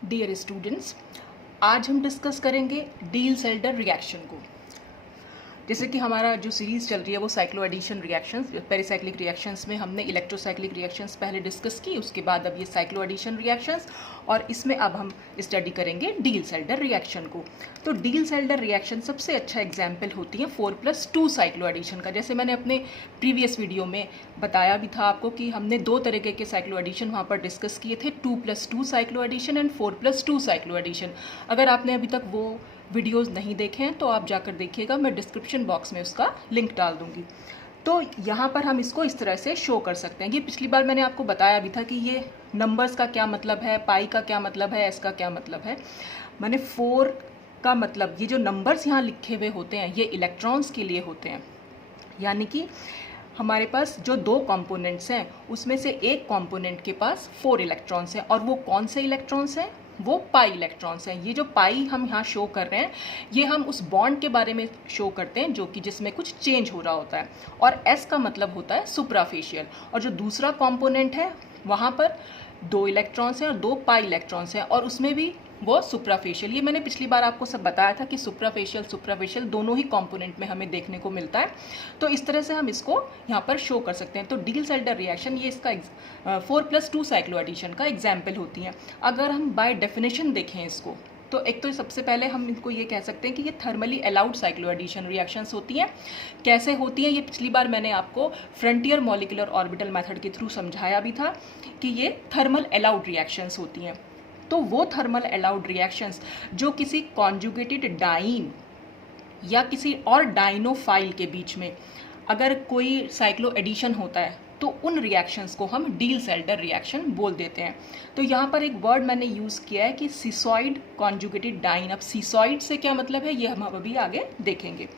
Dear students, आज हम discuss करेंगे डील-सेल्डर रिएक्शन को। जैसे कि हमारा जो सीरीज़ चल रही है वो cyclo addition reactions, pericyclic reactions में हमने इलेक्ट्रोसाइक्लिक रिएक्शंस पहले डिस्कस की, उसके बाद अब ये साइक्लो एडिशन रिएक्शंस, और इसमें अब हम स्टडी करेंगे डील-सेल्डर रिएक्शन को। तो डील-सेल्डर रिएक्शन सबसे अच्छा एग्जाम्पल होती है 4+2 साइक्लो एडिशन का। जैसे मैंने अपने प्रीवियस वीडियो में बताया भी था आपको कि हमने दो तरीके के साइक्लो एडिशन वहाँ पर डिस्कस किए थे, 2+2 cyclo addition and 4+2 cyclo addition. अगर आपने अभी तक वो वीडियोस नहीं देखे हैं तो आप जाकर देखिएगा, मैं डिस्क्रिप्शन बॉक्स में उसका लिंक डाल दूंगी। तो यहाँ पर हम इसको इस तरह से शो कर सकते हैं। ये पिछली बार मैंने आपको बताया भी था कि ये नंबर्स का क्या मतलब है, पाई का क्या मतलब है, एस का क्या मतलब है। मैंने 4 का मतलब, ये जो नंबर्स यहाँ लिखे हुए होते हैं ये इलेक्ट्रॉन्स के लिए होते हैं, यानी कि हमारे पास जो दो कंपोनेंट्स हैं उसमें से एक कंपोनेंट के पास 4 इलेक्ट्रॉन्स हैं, और वो कौन से इलेक्ट्रॉन्स हैं? वो पाई इलेक्ट्रॉन्स हैं। ये जो पाई हम यहाँ शो कर रहे हैं ये हम उस बॉन्ड के बारे में शो करते हैं जो कि जिसमें कुछ चेंज हो रहा होता है, और एस का मतलब होता है सुप्राफेशियल। और जो दूसरा कंपोनेंट है वहाँ पर 2 इलेक्ट्रॉन्स हैं और 2 पाई इलेक्ट्रॉन्स हैं, और उसमें भी वो सुप्राफेशियल। ये मैंने पिछली बार आपको सब बताया था कि सुप्राफेशियल दोनों ही कंपोनेंट में हमें देखने को मिलता है। तो इस तरह से हम इसको यहाँ पर शो कर सकते हैं। तो डील-सेल्डर रिएक्शन ये इसका 4+2 साइक्लो एडिशन का एग्जाम्पल होती है। अगर हम बाय डेफिनेशन देखें इसको, तो एक तो सबसे पहले हम इनको ये कह सकते हैं कि ये thermally allowed cyclo addition reactions होती हैं। कैसे होती हैं ये पिछली बार मैंने आपको फ्रंटियर मॉलिक्यूलर ऑर्बिटल मेथड के थ्रू समझाया भी था कि ये थर्मल अलाउड रिएक्शंस होती हैं। तो वो थर्मल अलाउड रिएक्शंस जो किसी कॉन्जुगेटेड डाइन या किसी और डाइनोफाइल के बीच में अगर कोई साइक्लो एडिशन होता है तो उन रिएक्शंस को हम डील-सेल्डर रिएक्शन बोल देते हैं। तो यहाँ पर एक वर्ड मैंने यूज़ किया है कि सिसॉइड कॉन्जुगेटेड डाइन। अब सिसॉइड से क्या मतलब है ये हम अभी आगे देखेंगे।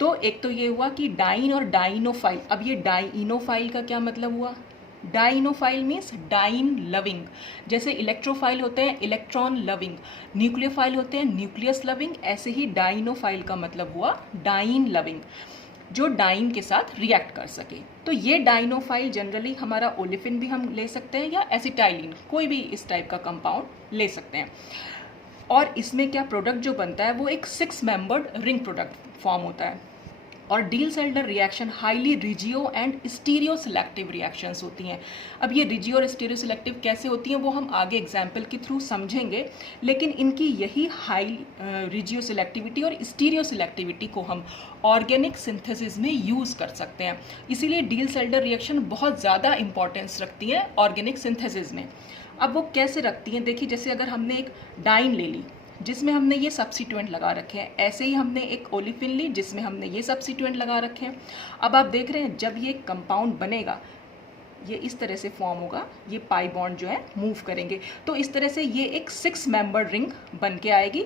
तो एक तो ये हुआ कि डाइन और डाइनोफाइल। अब ये डाइनोफाइल का क्या मतलब हुआ? Dienophile means dine loving. जैसे इलेक्ट्रोफाइल होते हैं इलेक्ट्रॉन लविंग, न्यूक्लियोफाइल होते हैं न्यूक्लियस लविंग, ऐसे ही डाइनोफाइल का मतलब हुआ डाइन लविंग, जो डाइन के साथ रिएक्ट कर सके। तो ये डाइनोफाइल जनरली हमारा ओलिफिन भी हम ले सकते हैं या एसिटाइलिन, कोई भी इस टाइप का कंपाउंड ले सकते हैं। और इसमें क्या प्रोडक्ट जो बनता है वो एक 6 मेंबर्ड रिंग प्रोडक्ट फॉर्म होता है। और Diels Alder reaction highly regio and stereo selective reactions होती हैं। अब ये रिजियो और स्टीरियो सिलेक्टिव कैसे होती हैं वो हम आगे एग्जाम्पल के थ्रू समझेंगे, लेकिन इनकी यही हाई रिजियो सिलेक्टिविटी और स्टीरियो सिलेक्टिविटी को हम ऑर्गेनिक सिंथेसिस में यूज़ कर सकते हैं। इसीलिए डील-सेल्डर रिएक्शन बहुत ज़्यादा इंपॉर्टेंस रखती हैं ऑर्गेनिक सिंथेसिस में। अब वो कैसे रखती हैं? देखिए, जैसे अगर हमने एक डाइन ले ली जिसमें हमने ये सब्स्टिट्यूएंट लगा रखे हैं, ऐसे ही हमने एक ओलिफिन ली जिसमें हमने ये सब्स्टिट्यूएंट लगा रखे हैं। अब आप देख रहे हैं जब ये कंपाउंड बनेगा ये इस तरह से फॉर्म होगा, ये पाई बॉन्ड जो है मूव करेंगे, तो इस तरह से ये एक 6 मेंबर रिंग बन के आएगी।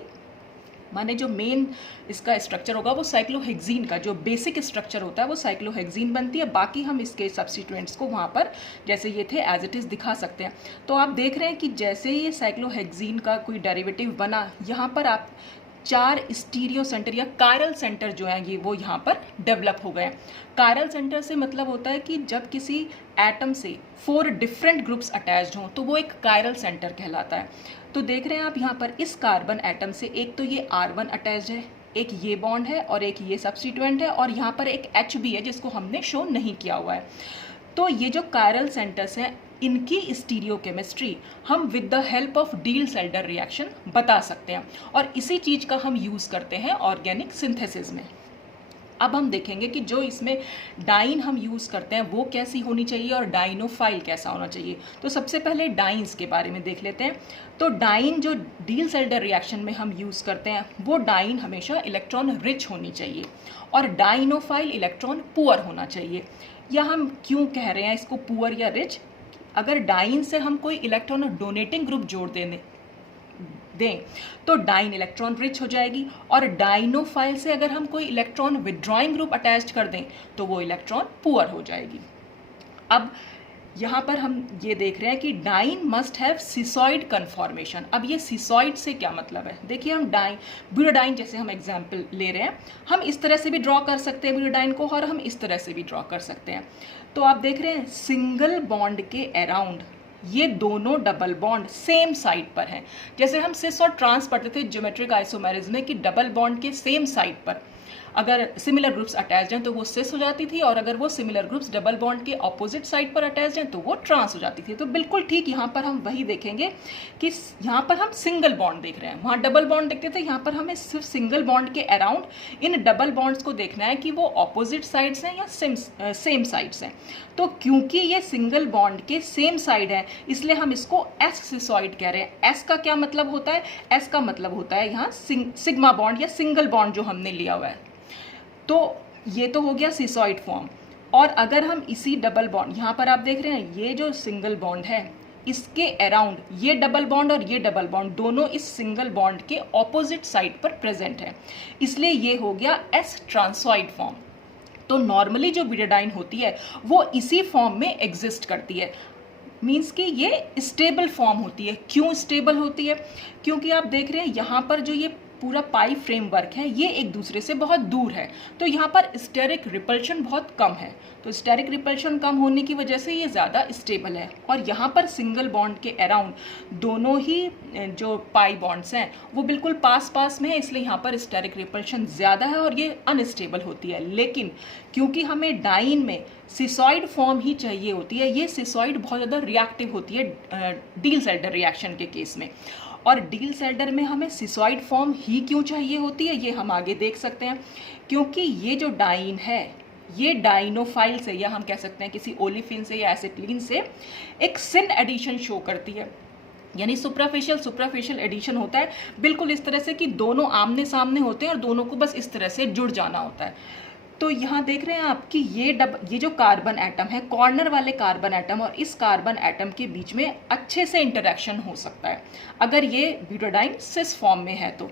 माने जो मेन इसका स्ट्रक्चर होगा वो साइक्लोहेक्सीन का जो बेसिक स्ट्रक्चर होता है वो साइक्लोहेक्सीन बनती है। बाकी हम इसके सब्स्टिट्यूएंट्स को वहाँ पर जैसे ये थे एज इट इज़ दिखा सकते हैं। तो आप देख रहे हैं कि जैसे ये साइक्लोहेक्सीन का कोई डेरिवेटिव बना, यहाँ पर आप 4 स्टीरियो सेंटर या कायरल सेंटर जो है ये वो यहाँ पर डेवलप हो गए। कायरल सेंटर से मतलब होता है कि जब किसी एटम से 4 डिफरेंट ग्रुप्स अटैच्ड हों तो वो एक कायरल सेंटर कहलाता है। तो देख रहे हैं आप यहाँ पर इस कार्बन एटम से एक तो ये R1 अटैच्ड है, एक ये बॉन्ड है और एक ये सब्स्टिट्यूएंट है, और यहाँ पर एक H भी है जिसको हमने शो नहीं किया हुआ है। तो ये जो कायरल सेंटर्स हैं इनकी स्टीरियोकेमिस्ट्री हम with the help of Diels Alder reaction बता सकते हैं, और इसी चीज़ का हम यूज़ करते हैं ऑर्गेनिक सिंथेसिस में। अब हम देखेंगे कि जो इसमें डाइन हम यूज़ करते हैं वो कैसी होनी चाहिए और डाइनोफाइल कैसा होना चाहिए। तो सबसे पहले डाइन्स के बारे में देख लेते हैं। तो डाइन जो डील-सेल्डर रिएक्शन में हम यूज़ करते हैं वो डाइन हमेशा इलेक्ट्रॉन रिच होनी चाहिए और डाइनोफाइल इलेक्ट्रॉन पुअर होना चाहिए। या हम क्यों कह रहे हैं इसको पुअर या रिच? अगर डाइन से हम कोई इलेक्ट्रॉन डोनेटिंग ग्रुप जोड़ दें तो डाइन इलेक्ट्रॉन रिच हो जाएगी, और डाइनोफाइल से अगर हम कोई इलेक्ट्रॉन विड्रॉइंग ग्रुप अटैच कर दें तो वो इलेक्ट्रॉन पुअर हो जाएगी। अब यहाँ पर हम ये देख रहे हैं कि diene must have cisoid conformation. अब ये सिसॉइड से क्या मतलब है? देखिए, हम ब्यूटाडाइन जैसे हम एग्जाम्पल ले रहे हैं, हम इस तरह से भी ड्रॉ कर सकते हैं ब्यूटाडाइन को, और हम इस तरह से भी ड्रॉ कर सकते हैं। तो आप देख रहे हैं सिंगल बॉन्ड के अराउंड ये दोनों डबल बॉन्ड सेम साइड पर हैं। जैसे हम सिस और ट्रांस पढ़ते थे ज्योमेट्रिक आइसोमेरिज्म में कि डबल बॉन्ड के सेम साइड पर अगर सिमिलर ग्रुप्स अटैच्ड हैं तो वो सिस हो जाती थी, और अगर वो सिमिलर ग्रुप्स डबल बॉन्ड के ऑपोजिट साइड पर अटैच्ड हैं तो वो ट्रांस हो जाती थी। तो बिल्कुल ठीक यहाँ पर हम वही देखेंगे कि यहाँ पर हम सिंगल बॉन्ड देख रहे हैं, वहाँ डबल बॉन्ड देखते थे, यहाँ पर हमें सिर्फ सिंगल बॉन्ड के अराउंड इन डबल बॉन्ड्स को देखना है कि वो ऑपोजिट साइड्स हैं या सेम साइड्स हैं। तो क्योंकि ये सिंगल बॉन्ड के सेम साइड है इसलिए हम इसको एस सिसॉइड कह रहे हैं। एस का क्या मतलब होता है? एस का मतलब होता है यहाँ सिग्मा बॉन्ड या सिंगल बॉन्ड जो हमने लिया हुआ है। तो ये तो हो गया सिसॉइड फॉर्म। और अगर हम इसी डबल बॉन्ड, यहाँ पर आप देख रहे हैं ये जो सिंगल बॉन्ड है इसके अराउंड ये डबल बॉन्ड और ये डबल बॉन्ड दोनों इस सिंगल बॉन्ड के ऑपोजिट साइड पर प्रेजेंट है, इसलिए ये हो गया एस ट्रांसॉइड फॉर्म। तो नॉर्मली जो बीटाडाइन होती है वो इसी फॉर्म में एग्जिस्ट करती है, मीन्स कि ये स्टेबल फॉर्म होती है। क्यों स्टेबल होती है? क्योंकि आप देख रहे हैं यहाँ पर जो ये पूरा पाई फ्रेमवर्क है ये एक दूसरे से बहुत दूर है, तो यहाँ पर स्टेरिक रिपल्शन बहुत कम है। तो स्टेरिक रिपल्शन कम होने की वजह से ये ज़्यादा स्टेबल है। और यहाँ पर सिंगल बॉन्ड के अराउंड दोनों ही जो पाई बॉन्ड्स हैं वो बिल्कुल पास पास में है, इसलिए यहाँ पर स्टेरिक रिपल्शन ज़्यादा है और ये अनस्टेबल होती है। लेकिन क्योंकि हमें डाइन में सिसॉइड फॉर्म ही चाहिए होती है, ये सिसॉइड बहुत ज़्यादा रिएक्टिव होती है डील-सेल्डर रिएक्शन के केस में। और डील-सेल्डर में हमें सिसॉइड फॉर्म ही क्यों चाहिए होती है ये हम आगे देख सकते हैं। क्योंकि ये जो डाइन है ये डाइनोफाइल से, या हम कह सकते हैं किसी ओलिफिन से या एसिटिलीन से एक सिन एडिशन शो करती है, यानी सुप्राफेशियल एडिशन होता है। बिल्कुल इस तरह से कि दोनों आमने सामने होते हैं और दोनों को बस इस तरह से जुड़ जाना होता है। तो यहाँ देख रहे हैं आप कि ये जो कार्बन एटम है, कॉर्नर वाले कार्बन एटम और इस कार्बन एटम के बीच में अच्छे से इंटरेक्शन हो सकता है अगर ये ब्यूटाडाइन सिस फॉर्म में है तो।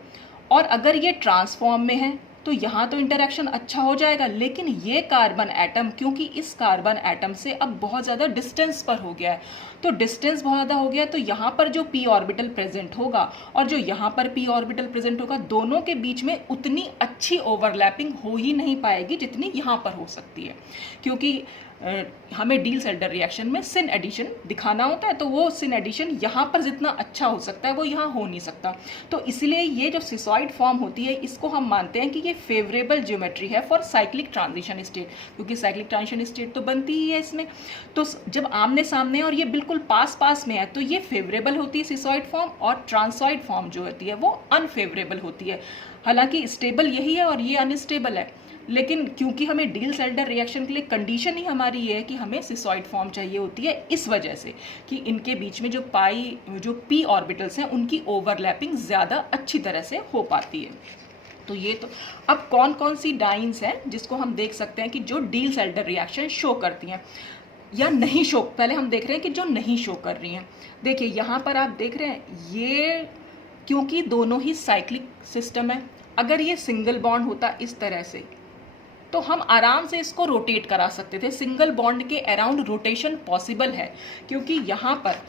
और अगर ये ट्रांस फॉर्म में है तो यहाँ तो इंटरेक्शन अच्छा हो जाएगा, लेकिन ये कार्बन एटम क्योंकि इस कार्बन एटम से अब बहुत ज़्यादा डिस्टेंस पर हो गया है, तो डिस्टेंस बहुत ज़्यादा हो गया, तो यहाँ पर जो p ऑर्बिटल प्रेजेंट होगा और जो यहाँ पर p ऑर्बिटल प्रेजेंट होगा दोनों के बीच में उतनी अच्छी ओवरलैपिंग हो ही नहीं पाएगी जितनी यहाँ पर हो सकती है। क्योंकि हमें डील-सेल्डर रिएक्शन में सिन एडिशन दिखाना होता है, तो वो सिन एडिशन यहाँ पर जितना अच्छा हो सकता है वो यहाँ हो नहीं सकता। तो इसलिए ये जो सिसॉइड फॉर्म होती है इसको हम मानते हैं कि ये फेवरेबल ज्योमेट्री है फॉर साइक्लिक ट्रांजिशन स्टेट, क्योंकि साइक्लिक ट्रांजिशन स्टेट तो बनती ही है इसमें। तो जब आमने सामने और ये बिल्कुल पास पास में है तो ये फेवरेबल होती है सिसॉइड फॉर्म, और ट्रांसॉइड फॉर्म जो होती है वो अनफेवरेबल होती है। हालांकि स्टेबल यही है और ये अनस्टेबल है, लेकिन क्योंकि हमें डील-सेल्डर रिएक्शन के लिए कंडीशन ही हमारी ये है कि हमें सिसॉइड फॉर्म चाहिए होती है, इस वजह से कि इनके बीच में जो p ऑर्बिटल्स हैं उनकी ओवरलैपिंग ज़्यादा अच्छी तरह से हो पाती है। तो ये तो अब कौन कौन सी डाइन्स हैं जिसको हम देख सकते हैं कि जो डील-सेल्डर रिएक्शन शो करती हैं या नहीं शो, पहले हम देख रहे हैं कि जो नहीं शो कर रही हैं। देखिए यहाँ पर आप देख रहे हैं ये क्योंकि दोनों ही साइक्लिक सिस्टम है, अगर ये सिंगल बॉन्ड होता इस तरह से तो हम आराम से इसको रोटेट करा सकते थे। सिंगल बॉन्ड के अराउंड रोटेशन पॉसिबल है, क्योंकि यहाँ पर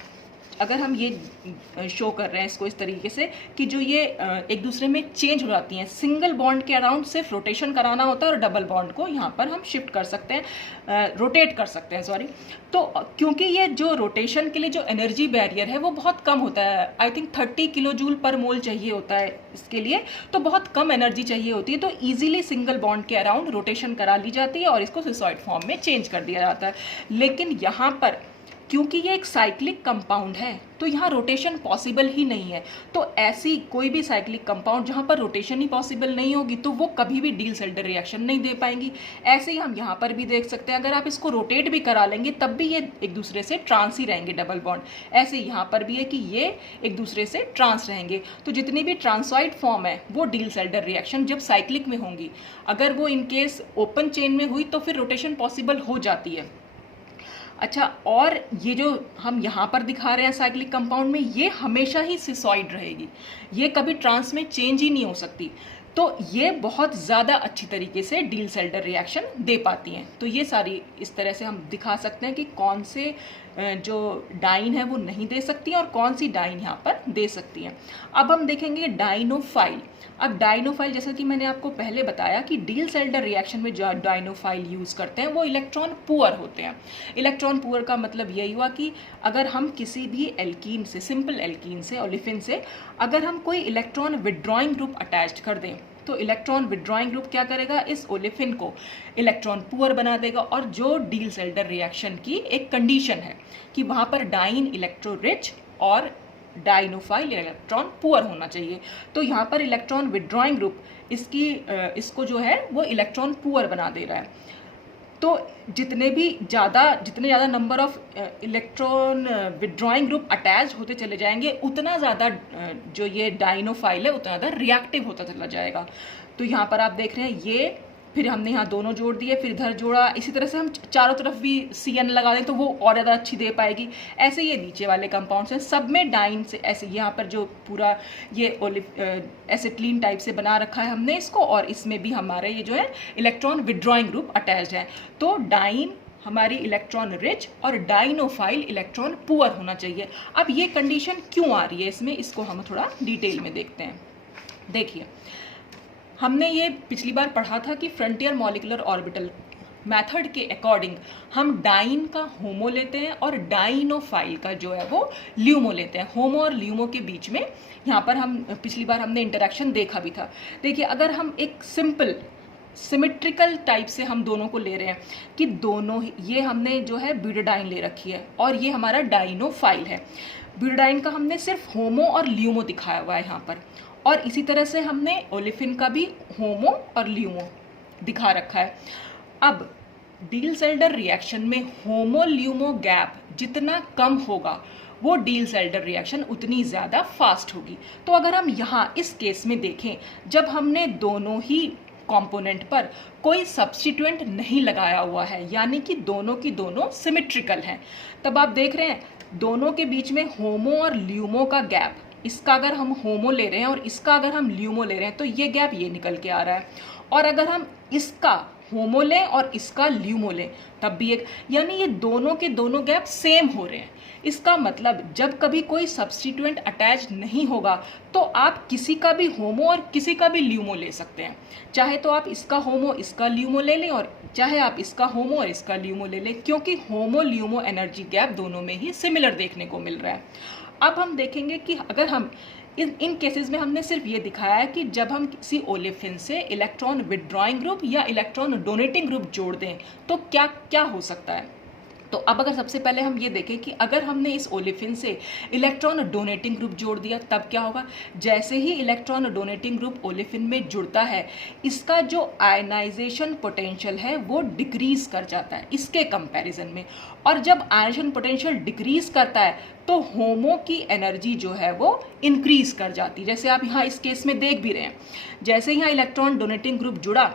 अगर हम ये शो कर रहे हैं इसको इस तरीके से कि जो ये एक दूसरे में चेंज हो जाती हैं, सिंगल बॉन्ड के अराउंड सिर्फ रोटेशन कराना होता है और डबल बॉन्ड को यहाँ पर हम शिफ्ट कर सकते हैं, रोटेट कर सकते हैं सॉरी। तो क्योंकि ये जो रोटेशन के लिए जो एनर्जी बैरियर है वो बहुत कम होता है, आई थिंक 30 किलो जूल पर मोल चाहिए होता है इसके लिए, तो बहुत कम एनर्जी चाहिए होती है, तो ईजिली सिंगल बॉन्ड के अराउंड रोटेशन करा ली जाती है और इसको सिसॉइड फॉर्म में चेंज कर दिया जाता है। लेकिन यहाँ पर क्योंकि ये एक साइक्लिक कंपाउंड है तो यहाँ रोटेशन पॉसिबल ही नहीं है। तो ऐसी कोई भी साइक्लिक कंपाउंड जहाँ पर रोटेशन ही पॉसिबल नहीं होगी तो वो कभी भी डील-सेल्डर रिएक्शन नहीं दे पाएंगी। ऐसे ही हम यहाँ पर भी देख सकते हैं, अगर आप इसको रोटेट भी करा लेंगे तब भी ये एक दूसरे से ट्रांस ही रहेंगे डबल बॉन्ड। ऐसे यहाँ पर भी है कि ये एक दूसरे से ट्रांस रहेंगे। तो जितनी भी ट्रांसॉइड फॉर्म है वो डील-सेल्डर रिएक्शन जब साइक्लिक में होंगी, अगर वो इनकेस ओपन चेन में हुई तो फिर रोटेशन पॉसिबल हो जाती है। अच्छा, और ये जो हम यहाँ पर दिखा रहे हैं साइक्लिक कंपाउंड में, ये हमेशा ही सिसॉइड रहेगी, ये कभी ट्रांस में चेंज ही नहीं हो सकती। तो ये बहुत ज़्यादा अच्छी तरीके से डील-सेल्डर रिएक्शन दे पाती हैं। तो ये सारी इस तरह से हम दिखा सकते हैं कि कौन से जो डाइन है वो नहीं दे सकती हैं और कौन सी डाइन यहाँ पर दे सकती हैं। अब हम देखेंगे डाइनोफाइल। अब डाइनोफाइल, जैसा कि मैंने आपको पहले बताया कि डील-सेल्डर रिएक्शन में जो डाइनोफाइल यूज़ करते हैं वो इलेक्ट्रॉन पुअर होते हैं। इलेक्ट्रॉन पुअर का मतलब यही हुआ कि अगर हम किसी भी एल्कीन से, सिंपल एल्कीन से, ओलिफिन से अगर हम कोई इलेक्ट्रॉन विड्रॉइंग ग्रुप अटैच कर दें तो इलेक्ट्रॉन विड्रॉइंग ग्रुप क्या करेगा, इस ओलिफिन को इलेक्ट्रॉन पुअर बना देगा। और जो डील-सेल्डर रिएक्शन की एक कंडीशन है कि वहाँ पर डाइन इलेक्ट्रो रिच और डाइनोफाइल इलेक्ट्रॉन पुअर होना चाहिए। तो यहाँ पर इलेक्ट्रॉन विड्रॉइंग ग्रुप इसको जो है वो इलेक्ट्रॉन पुअर बना दे रहा है। तो जितने ज़्यादा number of electron withdrawing group attach होते चले जाएंगे उतना ज़्यादा जो ये डाइनोफाइल है उतना ज़्यादा रिएक्टिव होता चला जाएगा। तो यहाँ पर आप देख रहे हैं ये, फिर हमने यहाँ दोनों जोड़ दिए, फिर इधर जोड़ा। इसी तरह से हम चारों तरफ भी CN लगा दें तो वो और ज़्यादा अच्छी दे पाएगी। ऐसे ये नीचे वाले कंपाउंड्स हैं, सब में डाइन से ऐसे यहाँ पर जो पूरा ये एसिटिलीन टाइप से बना रखा है हमने इसको, और इसमें भी हमारे ये जो है इलेक्ट्रॉन विड्रॉइंग ग्रुप अटैच्ड है। तो डाइन हमारी इलेक्ट्रॉन रिच और डाइनोफाइल इलेक्ट्रॉन पुअर होना चाहिए। अब ये कंडीशन क्यों आ रही है इसमें, इसको हम थोड़ा डिटेल में देखते हैं। देखिए, हमने ये पिछली बार पढ़ा था कि फ्रंटियर मॉलिक्यूलर ऑर्बिटल मेथड के अकॉर्डिंग हम डाइन का होमो लेते हैं और डाइनोफाइल का जो है वो ल्यूमो लेते हैं। होमो और ल्यूमो के बीच में यहाँ पर हम पिछली बार हमने इंटरेक्शन देखा भी था। देखिए, अगर हम एक सिंपल सिमेट्रिकल टाइप से हम दोनों को ले रहे हैं कि दोनों ये हमने जो है ब्यूटाडाइन ले रखी है और ये हमारा डाइनोफाइल है। ब्यूटाडाइन का हमने सिर्फ होमो और ल्यूमो दिखाया हुआ है यहाँ पर, और इसी तरह से हमने ओलिफिन का भी होमो और ल्यूमो दिखा रखा है। अब डील-सेल्डर रिएक्शन में होमो ल्यूमो गैप जितना कम होगा वो डील-सेल्डर रिएक्शन उतनी ज़्यादा फास्ट होगी। तो अगर हम यहाँ इस केस में देखें, जब हमने दोनों ही कंपोनेंट पर कोई सब्स्टिट्यूएंट नहीं लगाया हुआ है, यानी कि दोनों की दोनों सिमेट्रिकल हैं, तब आप देख रहे हैं दोनों के बीच में होमो और ल्यूमो का गैप, इसका अगर हम होमो ले रहे हैं और इसका अगर हम ल्यूमो ले रहे हैं तो ये गैप ये निकल के आ रहा है। और अगर हम इसका होमो लें और इसका ल्यूमो लें तब भी एक, यानी ये दोनों के दोनों गैप सेम हो रहे हैं। इसका मतलब जब कभी कोई सब्स्टिट्यूएंट अटैच नहीं होगा तो आप किसी का भी होमो और किसी का भी ल्यूमो ले सकते हैं। चाहे तो आप इसका होमो इसका ल्यूमो ले लें और चाहे आप इसका होमो और इसका ल्यूमो ले लें, क्योंकि होमो ल्यूमो एनर्जी गैप दोनों में ही सिमिलर देखने को मिल रहा है। अब हम देखेंगे कि अगर हम इन केसेस में हमने सिर्फ ये दिखाया है कि जब हम किसी ओलिफिन से इलेक्ट्रॉन विड्रॉइंग ग्रुप या इलेक्ट्रॉन डोनेटिंग ग्रुप जोड़ दें तो क्या क्या हो सकता है। तो अब अगर सबसे पहले हम ये देखें कि अगर हमने इस ओलिफिन से इलेक्ट्रॉन डोनेटिंग ग्रुप जोड़ दिया तब क्या होगा। जैसे ही इलेक्ट्रॉन डोनेटिंग ग्रुप ओलिफिन में जुड़ता है, इसका जो आयनाइजेशन पोटेंशियल है वो डिक्रीज कर जाता है इसके कंपैरिजन में, और जब आयनाइजेशन पोटेंशियल डिक्रीज करता है तो होमो की एनर्जी जो है वो इंक्रीज कर जाती है। जैसे आप यहाँ इस केस में देख भी रहे हैं, जैसे यहाँ इलेक्ट्रॉन डोनेटिंग ग्रुप जुड़ा,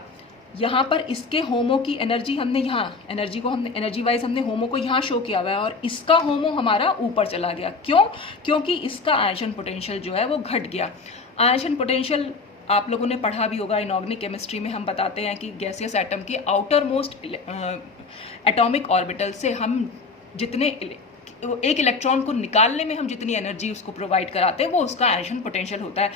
यहाँ पर इसके होमो की एनर्जी हमने यहाँ एनर्जी वाइज हमने होमो को यहाँ शो किया हुआ है और इसका होमो हमारा ऊपर चला गया। क्यों? क्योंकि इसका आयनाइजेशन पोटेंशियल जो है वो घट गया। आयनाइजेशन पोटेंशियल आप लोगों ने पढ़ा भी होगा, इनऑर्गेनिक केमिस्ट्री में हम बताते हैं कि गैसियस एटम के आउटर मोस्ट एटॉमिक ऑर्बिटल से हम जितने एक इलेक्ट्रॉन को निकालने में हम जितनी एनर्जी उसको प्रोवाइड कराते हैं वो उसका आयनाइजेशन पोटेंशियल होता है।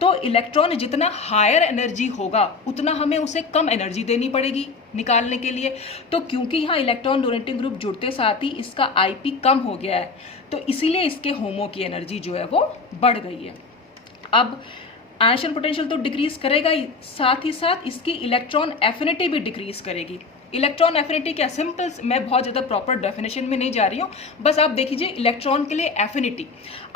तो इलेक्ट्रॉन जितना हायर एनर्जी होगा उतना हमें उसे कम एनर्जी देनी पड़ेगी निकालने के लिए। तो क्योंकि यहाँ इलेक्ट्रॉन डोनेटिंग ग्रुप जुड़ते साथ ही इसका IP कम हो गया है तो इसीलिए इसके होमो की एनर्जी जो है वो बढ़ गई है। अब आयनाइजेशन पोटेंशियल तो डिक्रीज करेगा ही, साथ ही इसकी इलेक्ट्रॉन एफिनिटी भी डिक्रीज करेगी। इलेक्ट्रॉन एफिनिटी क्या, सिंपल, मैं बहुत ज़्यादा प्रॉपर डेफिनेशन में नहीं जा रही हूँ, बस आप देख लीजिए इलेक्ट्रॉन के लिए एफिनिटी।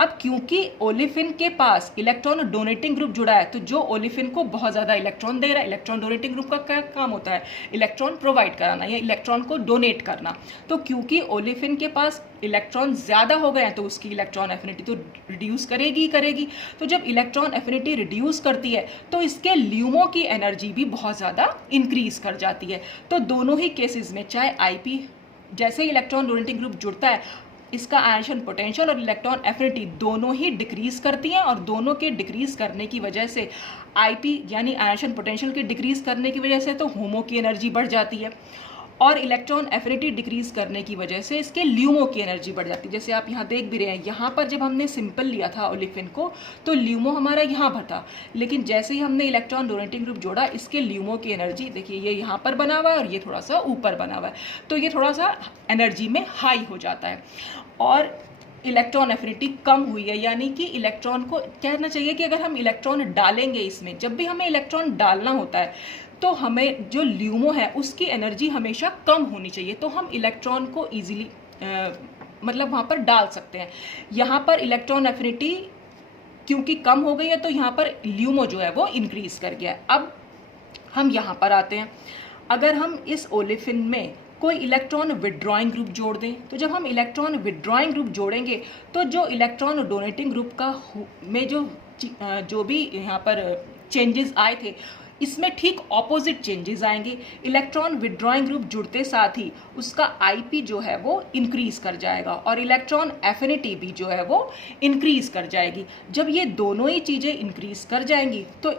अब क्योंकि ओलिफिन के पास इलेक्ट्रॉन डोनेटिंग ग्रुप जुड़ा है तो जो ओलिफिन को बहुत ज़्यादा इलेक्ट्रॉन दे रहा है, इलेक्ट्रॉन डोनेटिंग ग्रुप का क्या काम होता है, इलेक्ट्रॉन प्रोवाइड कराना या इलेक्ट्रॉन को डोनेट करना। तो क्योंकि ओलिफिन के पास इलेक्ट्रॉन ज़्यादा हो गए हैं तो उसकी इलेक्ट्रॉन एफिनिटी तो रिड्यूस करेगी। तो जब इलेक्ट्रॉन एफिनिटी रिड्यूस करती है तो इसके ल्यूमो की एनर्जी भी बहुत ज़्यादा इंक्रीज कर जाती है। तो दोनों ही केसेस में चाहे IP, जैसे इलेक्ट्रॉन डोनेटिंग ग्रुप जुड़ता है इसका आयनाइजेशन पोटेंशियल और इलेक्ट्रॉन एफिनिटी दोनों ही डिक्रीज करती हैं, और दोनों के डिक्रीज करने की वजह से IP यानी आयनाइजेशन पोटेंशियल के डिक्रीज करने की वजह से तो होमो की एनर्जी बढ़ जाती है। और इलेक्ट्रॉन एफिनिटी डिक्रीज करने की वजह से इसके ल्यूमो की एनर्जी बढ़ जाती है। जैसे आप यहाँ देख भी रहे हैं, यहाँ पर जब हमने सिंपल लिया था ओलेफिन को तो ल्यूमो हमारा यहाँ पर था, लेकिन जैसे ही हमने इलेक्ट्रॉन डोनेटिंग ग्रुप जोड़ा इसके ल्यूमो की एनर्जी देखिए ये यहाँ पर बना हुआ है और ये थोड़ा सा ऊपर बना हुआ है, तो ये थोड़ा सा एनर्जी में हाई हो जाता है और इलेक्ट्रॉन एफिनिटी कम हुई है। यानी कि इलेक्ट्रॉन को कहना चाहिए कि अगर हम इलेक्ट्रॉन डालेंगे इसमें, जब भी हमें इलेक्ट्रॉन डालना होता है तो हमें जो ल्यूमो है उसकी एनर्जी हमेशा कम होनी चाहिए, तो हम इलेक्ट्रॉन को ईजिली मतलब वहाँ पर डाल सकते हैं। यहाँ पर इलेक्ट्रॉन एफिनिटी क्योंकि कम हो गई है तो यहाँ पर ल्यूमो जो है वो इंक्रीज कर गया है। अब हम यहाँ पर आते हैं, अगर हम इस ओलेफिन में कोई इलेक्ट्रॉन विड्रॉइंग ग्रुप जोड़ दें, तो जब हम इलेक्ट्रॉन विड्रॉइंग ग्रुप जोड़ेंगे तो जो इलेक्ट्रॉन डोनेटिंग ग्रुप का में जो भी यहाँ पर चेंजेस आए थे इसमें ठीक ऑपोजिट चेंजेस आएंगे। इलेक्ट्रॉन विड्रॉइंग ग्रुप जुड़ते साथ ही उसका आईपी जो है वो इंक्रीज कर जाएगा और इलेक्ट्रॉन एफिनिटी भी जो है वो इंक्रीज कर जाएगी। जब ये दोनों ही चीज़ें इंक्रीज कर जाएंगी तो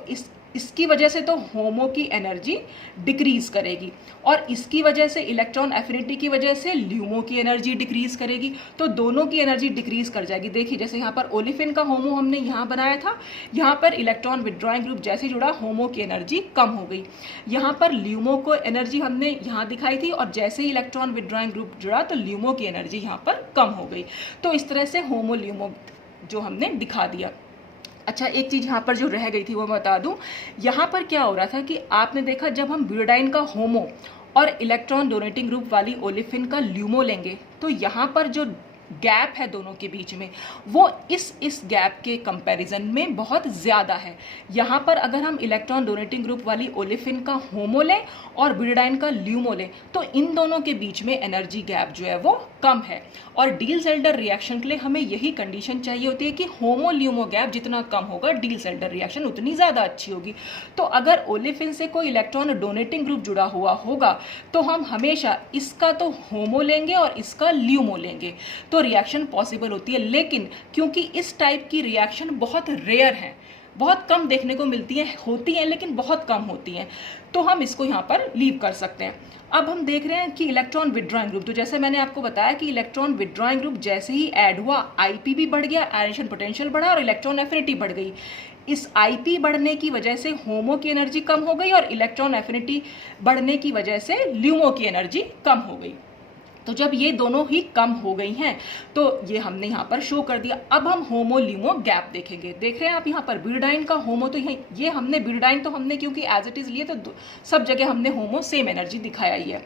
इसकी वजह से तो होमो की एनर्जी डिक्रीज करेगी और इसकी वजह से इलेक्ट्रॉन एफिनिटी की वजह से ल्यूमो की एनर्जी डिक्रीज करेगी, तो दोनों की एनर्जी डिक्रीज कर जाएगी। देखिए जैसे यहाँ पर ओलेफिन का होमो हमने यहाँ बनाया था, यहाँ पर इलेक्ट्रॉन विड्रॉइंग ग्रुप जैसे जुड़ा होमो की एनर्जी कम हो गई। यहाँ पर ल्यूमो को एनर्जी हमने यहाँ दिखाई थी और जैसे ही इलेक्ट्रॉन विड्रॉइंग ग्रुप जुड़ा तो ल्यूमो की एनर्जी यहाँ पर कम हो गई। तो इस तरह से होमो ल्यूमो जो हमने दिखा दिया। अच्छा, एक चीज़ यहाँ पर जो रह गई थी वो मैं बता दूँ। यहाँ पर क्या हो रहा था कि आपने देखा जब हम ब्यूटाडाइन का होमो और इलेक्ट्रॉन डोनेटिंग ग्रुप वाली ओलेफिन का ल्यूमो लेंगे तो यहाँ पर जो गैप है दोनों के बीच में वो इस गैप के कंपैरिजन में बहुत ज़्यादा है। यहाँ पर अगर हम इलेक्ट्रॉन डोनेटिंग ग्रुप वाली ओलेफिन का होमो लें और ब्यूटाडाइन का ल्यूमो लें तो इन दोनों के बीच में एनर्जी गैप जो है वो कम है और डील-सेल्डर रिएक्शन के लिए हमें यही कंडीशन चाहिए होती है कि होमो ल्यूमो गैप जितना कम होगा डील-सेल्डर रिएक्शन उतनी ज़्यादा अच्छी होगी। तो अगर ओलेफिन से कोई इलेक्ट्रॉन डोनेटिंग ग्रुप जुड़ा हुआ होगा तो हम हमेशा इसका तो होमो लेंगे और इसका ल्यूमो लेंगे तो रिएक्शन पॉसिबल होती है। लेकिन क्योंकि इस टाइप की रिएक्शन बहुत रेयर है, बहुत कम देखने को मिलती हैं, होती हैं लेकिन बहुत कम होती हैं, तो हम इसको यहाँ पर लीव कर सकते हैं। अब हम देख रहे हैं कि इलेक्ट्रॉन विड्रॉइंग ग्रुप, तो जैसे मैंने आपको बताया कि इलेक्ट्रॉन विड्रॉइंग ग्रुप जैसे ही ऐड हुआ आईपी भी बढ़ गया, आयनेशन पोटेंशियल बढ़ा और इलेक्ट्रॉन एफिनिटी बढ़ गई। इस आईपी बढ़ने की वजह से होमो की एनर्जी कम हो गई और इलेक्ट्रॉन एफिनिटी बढ़ने की वजह से ल्यूमो की एनर्जी कम हो गई। तो जब ये दोनों ही कम हो गई हैं तो ये हमने यहाँ पर शो कर दिया। अब हम होमो ल्यूमो गैप देखेंगे। देख रहे हैं आप यहाँ पर ब्यूटाडाइन का होमो, तो ये हमने ब्यूटाडाइन तो हमने क्योंकि एज इट इज़ लिए तो सब जगह हमने होमो सेम एनर्जी दिखाया ही है,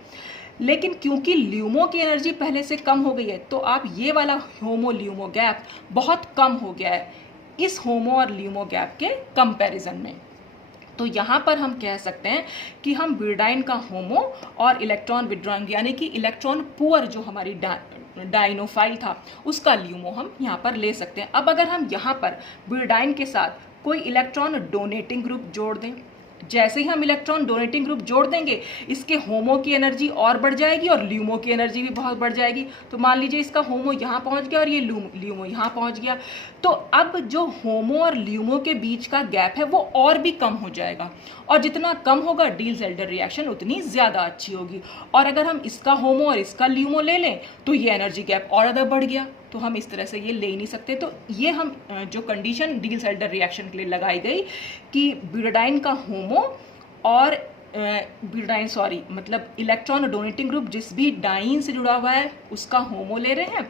लेकिन क्योंकि ल्यूमो की एनर्जी पहले से कम हो गई है तो आप ये वाला होमो ल्यूमो गैप बहुत कम हो गया है इस होमो और ल्यूमो गैप के कंपैरिजन में। तो यहाँ पर हम कह सकते हैं कि हम ब्यूटाडाइन का होमो और इलेक्ट्रॉन विड्रॉइंग यानी कि इलेक्ट्रॉन पुअर जो हमारी डाइनोफाइल था उसका ल्यूमो हम यहाँ पर ले सकते हैं। अब अगर हम यहाँ पर ब्यूटाडाइन के साथ कोई इलेक्ट्रॉन डोनेटिंग ग्रुप जोड़ दें, जैसे ही हम इलेक्ट्रॉन डोनेटिंग ग्रुप जोड़ देंगे इसके होमो की एनर्जी और बढ़ जाएगी और ल्यूमो की एनर्जी भी बहुत बढ़ जाएगी। तो मान लीजिए इसका होमो यहाँ पहुँच गया और ये ल्यूमो यहाँ पहुँच गया, तो अब जो होमो और ल्यूमो के बीच का गैप है वो और भी कम हो जाएगा और जितना कम होगा डील-सेल्डर रिएक्शन उतनी ज़्यादा अच्छी होगी। और अगर हम इसका होमो और इसका ल्यूमो ले लें तो ये एनर्जी गैप और ज़्यादा बढ़ गया, तो हम इस तरह से ये ले ही नहीं सकते। तो ये हम जो कंडीशन डील-सेल्डर रिएक्शन के लिए लगाई गई कि ब्यूटाडाइन का होमो और मतलब इलेक्ट्रॉन डोनेटिंग ग्रुप जिस भी डाइन से जुड़ा हुआ है उसका होमो ले रहे हैं